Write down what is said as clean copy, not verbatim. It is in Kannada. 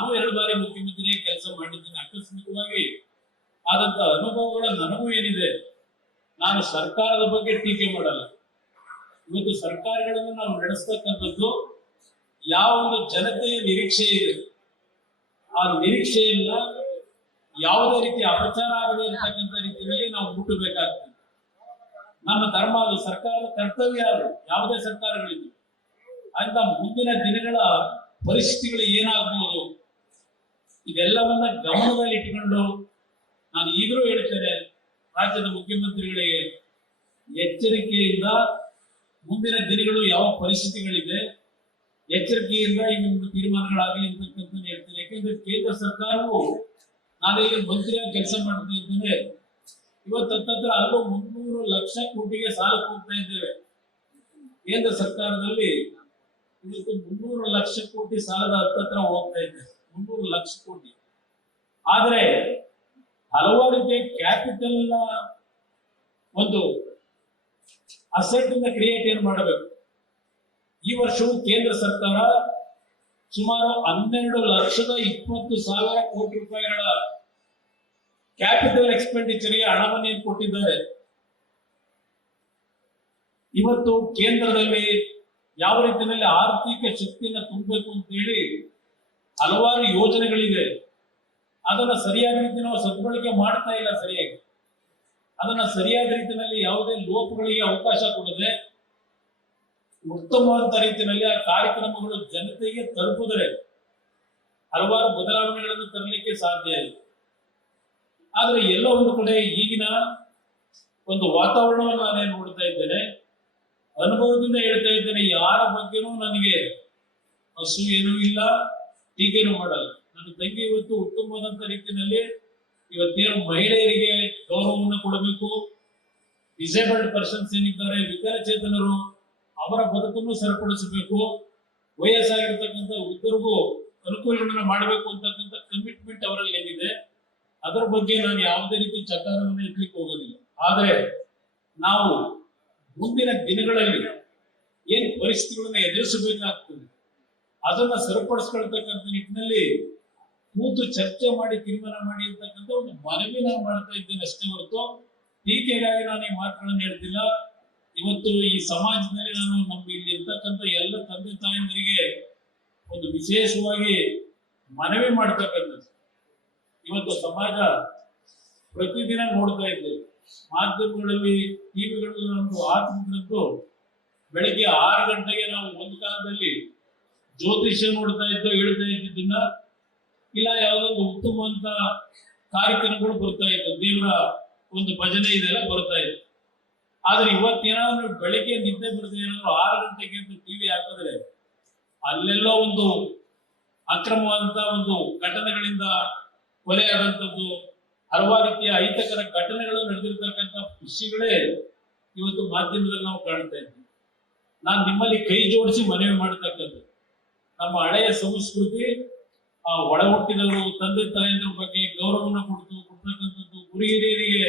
ನಾನು 2 ಬಾರಿ ಮುಖ್ಯಮಂತ್ರಿ ಕೆಲಸ ಮಾಡಿದ್ದೀನಿ. ಆಕಸ್ಮಿಕವಾಗಿ ಆದಂತ ಅನುಭವಗಳ ನನಗೂ ಏನಿದೆ. ನಾನು ಸರ್ಕಾರದ ಬಗ್ಗೆ ಟೀಕೆ ಮಾಡಲ್ಲ. ಇವತ್ತು ಸರ್ಕಾರಗಳನ್ನು ನಾವು ನಡೆಸ್ತಕ್ಕಂಥದ್ದು ಯಾವ ಒಂದು ಜನತೆಯ ನಿರೀಕ್ಷೆ ಇದೆ, ಆ ನಿರೀಕ್ಷೆಯನ್ನ ಯಾವುದೇ ರೀತಿ ಅಪಚಾರ ಆಗದೆ ಇರತಕ್ಕಂಥ ರೀತಿಯಲ್ಲಿ ನಾವು ಮುಟ್ಟಬೇಕಾಗ್ತದೆ. ನಮ್ಮ ಧರ್ಮ ಅದು, ಸರ್ಕಾರದ ಕರ್ತವ್ಯ ಅದು, ಯಾವುದೇ ಸರ್ಕಾರಗಳಿದ್ದು. ಅಂತ ಮುಂದಿನ ದಿನಗಳ ಪರಿಸ್ಥಿತಿಗಳು ಏನಾಗಬಹುದು ಇದೆಲ್ಲವನ್ನ ಗಮನದಲ್ಲಿ ಇಟ್ಟುಕೊಂಡು ನಾನು ಈಗಲೂ ಹೇಳ್ತೇನೆ, ರಾಜ್ಯದ ಮುಖ್ಯಮಂತ್ರಿಗಳಿಗೆ ಎಚ್ಚರಿಕೆಯಿಂದ ಮುಂದಿನ ದಿನಗಳು ಯಾವ ಪರಿಸ್ಥಿತಿಗಳಿದೆ ಎಚ್ಚರಿಕೆಯಿಂದ ಈ ಒಂದು ತೀರ್ಮಾನಗಳಾಗಲಿ ಅಂತಕ್ಕಂಥ ಹೇಳ್ತೇನೆ. ಯಾಕೆಂದ್ರೆ ಕೇಂದ್ರ ಸರ್ಕಾರವು ನಾನೀಗ ಮಂತ್ರಿಯಾಗಿ ಕೆಲಸ ಮಾಡ್ತಾ ಇದ್ದೇನೆ. ಇವತ್ತು ಹತ್ತತ್ರ 300 ಲಕ್ಷ ಕೋಟಿಗೆ ಸಾಲಕ್ಕೆ ಹೋಗ್ತಾ ಇದ್ದೇವೆ. ಕೇಂದ್ರ ಸರ್ಕಾರದಲ್ಲಿ ಇವತ್ತು 300 ಲಕ್ಷ ಕೋಟಿ ಸಾಲದ ಹತ್ತತ್ರ ಹೋಗ್ತಾ ಇದೆ. 300 ಲಕ್ಷ ಕೋಟಿ. ಆದ್ರೆ ಹಲವಾರು ರೀತಿಯ ಕ್ಯಾಪಿಟಲ್ ಒಂದು ಅಸೆಟ್ ಅನ್ನ ಕ್ರಿಯೇಟ್ ಏನ್ ಮಾಡಬೇಕು. ಈ ವರ್ಷವೂ ಕೇಂದ್ರ ಸರ್ಕಾರ ಸುಮಾರು 12,20,000 ಕೋಟಿ ರೂಪಾಯಿಗಳ ಕ್ಯಾಪಿಟಲ್ ಎಕ್ಸ್ಪೆಂಡಿಚರ್ಗೆ ಹಣವನ್ನು ಕೊಟ್ಟಿದ್ದಾರೆ. ಇವತ್ತು ಕೇಂದ್ರದಲ್ಲಿ ಯಾವ ರೀತಿಯಲ್ಲಿ ಆರ್ಥಿಕ ಶಕ್ತಿಯನ್ನು ತುಂಬಬೇಕು ಅಂತ ಹೇಳಿ ಹಲವಾರು ಯೋಜನೆಗಳಿವೆ. ಅದನ್ನ ಸರಿಯಾದ ರೀತಿ ನಾವು ಸದ್ಬಳಕೆ ಮಾಡ್ತಾ ಇಲ್ಲ. ಸರಿಯಾಗಿ ಅದನ್ನ ಸರಿಯಾದ ರೀತಿಯಲ್ಲಿ ಯಾವುದೇ ಲೋಪಗಳಿಗೆ ಅವಕಾಶ ಕೊಡದೆ ಉತ್ತಮವಾದ ರೀತಿಯಲ್ಲಿ ಆ ಕಾರ್ಯಕ್ರಮಗಳು ಜನತೆಗೆ ತಲುಪಿದರೆ ಹಲವಾರು ಬದಲಾವಣೆಗಳನ್ನು ತರಲಿಕ್ಕೆ ಸಾಧ್ಯ ಇದೆ. ಆದ್ರೆ ಎಲ್ಲ ಒಂದು ಕಡೆ ಈಗಿನ ಒಂದು ವಾತಾವರಣವನ್ನು ನಾನೇ ನೋಡ್ತಾ ಇದ್ದೇನೆ, ಅನುಭವದಿಂದ ಹೇಳ್ತಾ ಇದ್ದೇನೆ. ಯಾರ ಬಗ್ಗೆನೂ ನನಗೆ ಹಸು ಏನೂ ಇಲ್ಲ, ಟೀಕೆನೂ ಮಾಡಲ್ಲ. ನನ್ನ ತಂಗಿ ಇವತ್ತು ಉತ್ತಮವಾದಂತ ರೀತಿಯಲ್ಲಿ ಇವತ್ತೇನು ಮಹಿಳೆಯರಿಗೆ ಗೌರವವನ್ನು ಕೊಡಬೇಕು, ಡಿಸೇಬಲ್ಡ್ ಪರ್ಸನ್ಸ್ ಏನಿದ್ದಾರೆ ವಿಕಲಚೇತನರು ಅವರ ಬದುಕನ್ನು ಸರಿಪಡಿಸಬೇಕು, ವಯಸ್ಸಾಗಿರ್ತಕ್ಕಂಥ ವೃದ್ಧರಿಗೂ ಅನುಕೂಲಗಳನ್ನು ಮಾಡಬೇಕು ಅಂತಕ್ಕಂಥ ಕಮಿಟ್ಮೆಂಟ್ ಅವರಲ್ಲಿ ಏನಿದೆ ಅದರ ಬಗ್ಗೆ ನಾನು ಯಾವುದೇ ರೀತಿ ಚಕಾರವನ್ನು ಇಡ್ಲಿಕ್ಕೆ ಹೋಗೋದಿಲ್ಲ. ಆದ್ರೆ ನಾವು ಮುಂದಿನ ದಿನಗಳಲ್ಲಿ ಏನ್ ಪರಿಸ್ಥಿತಿಗಳನ್ನ ಎದುರಿಸಬೇಕಾಗ್ತದೆ ಅದನ್ನ ಸರಿಪಡಿಸ್ಕೊಳ್ತಕ್ಕಂಥ ನಿಟ್ಟಿನಲ್ಲಿ ಕೂತು ಚರ್ಚೆ ಮಾಡಿ ತೀರ್ಮಾನ ಮಾಡಿ ಅಂತಕ್ಕಂಥ ಒಂದು ಮನವಿ ನಾನು ಮಾಡ್ತಾ ಇದ್ದೇನೆ ಅಷ್ಟೇ ಹೊರತು ಟೀಕೆಗಾಗಿ ನಾನು ಈ ಮಾತುಗಳನ್ನು ಹೇಳ್ತಿಲ್ಲ. ಇವತ್ತು ಈ ಸಮಾಜದಲ್ಲಿ ನಾನು ನಮ್ಮ ಇಲ್ಲಿ ಇರ್ತಕ್ಕಂಥ ಎಲ್ಲ ತಂದೆ ತಾಯಂದರಿಗೆ ಒಂದು ವಿಶೇಷವಾಗಿ ಮನವಿ ಮಾಡ್ತಕ್ಕಂಥದ್ದು, ಇವತ್ತು ಸಮಾಜ ಪ್ರತಿದಿನ ನೋಡ್ತಾ ಇದ್ದೇವೆ ಮಾಧ್ಯಮಗಳಲ್ಲಿ, ಟಿವಿಗಳಲ್ಲಿ ನಮ್ದು ಆತ್ಮದ್ದು ಬೆಳಿಗ್ಗೆ 6 ಗಂಟೆಗೆ ನಾವು ಒಂದು ಕಾಲದಲ್ಲಿ ಜ್ಯೋತಿಷ್ಯ ನೋಡ್ತಾ ಇದ್ದೋ ಹೇಳ್ತಾ ಇದ್ದಿದ್ದನ್ನ, ಇಲ್ಲ ಯಾವುದೊಂದು ಉತ್ತಮವಂತ ಕಾರ್ಯಕ್ರಮಗಳು ಬರ್ತಾ ಇತ್ತು, ದೇವರ ಒಂದು ಭಜನೆ ಇದೆಲ್ಲ ಬರ್ತಾ ಇತ್ತು. ಆದ್ರೆ ಇವತ್ತೇನಾದ್ರು ಬೆಳಿಗ್ಗೆ ನಿದ್ದೆ ಬರುತ್ತೆ ಏನಾದ್ರು 6 ಗಂಟೆಗೆ ಅಂತ ಟಿವಿ ಹಾಕಿದ್ರೆ ಅಲ್ಲೆಲ್ಲೋ ಒಂದು ಅಕ್ರಮವಾದಂತ ಒಂದು ಘಟನೆಗಳಿಂದ ಕೊಲೆ ಆದಂಥದ್ದು, ಹಲವಾರು ರೀತಿಯ ಅಹಿತಕರ ಘಟನೆಗಳು ನಡೆದಿರ್ತಕ್ಕಂಥ ವಿಷಯಗಳೇ ಇವತ್ತು ಮಾಧ್ಯಮದಲ್ಲಿ ನಾವು ಕಾಣ್ತಾ ಇದ್ದೀವಿ. ನಾನು ನಿಮ್ಮಲ್ಲಿ ಕೈ ಜೋಡಿಸಿ ಮನವಿ ಮಾಡತಕ್ಕದ್ದು, ನಮ್ಮ ಹಳೆಯ ಸಂಸ್ಕೃತಿ ಆ ಒಳ ಹುಟ್ಟಿದವರು ತಂದೆ ತಾಯಿಯರ ಬಗ್ಗೆ ಗೌರವವನ್ನು ಕೊಡ್ತಕ್ಕಂಥದ್ದು, ಗುರು ಹಿರಿಯರಿಗೆ